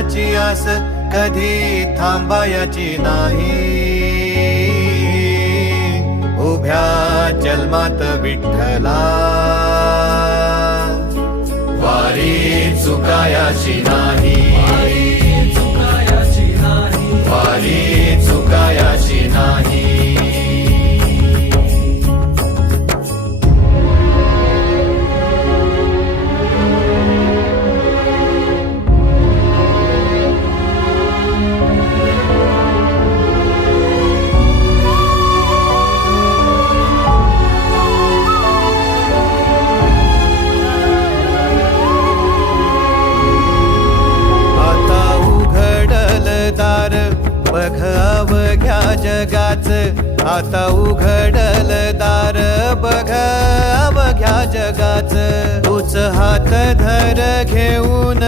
देवाची आस कधी थांबायची नाही. उभ्या जन्मात विठ्ठला वारी चुकायाची नाही. वारी चुकायाची नाही. बघ अवघ्या जगाच, आता उघडल दार बघ अवघ्या जगाच. तूच हात धर घेऊन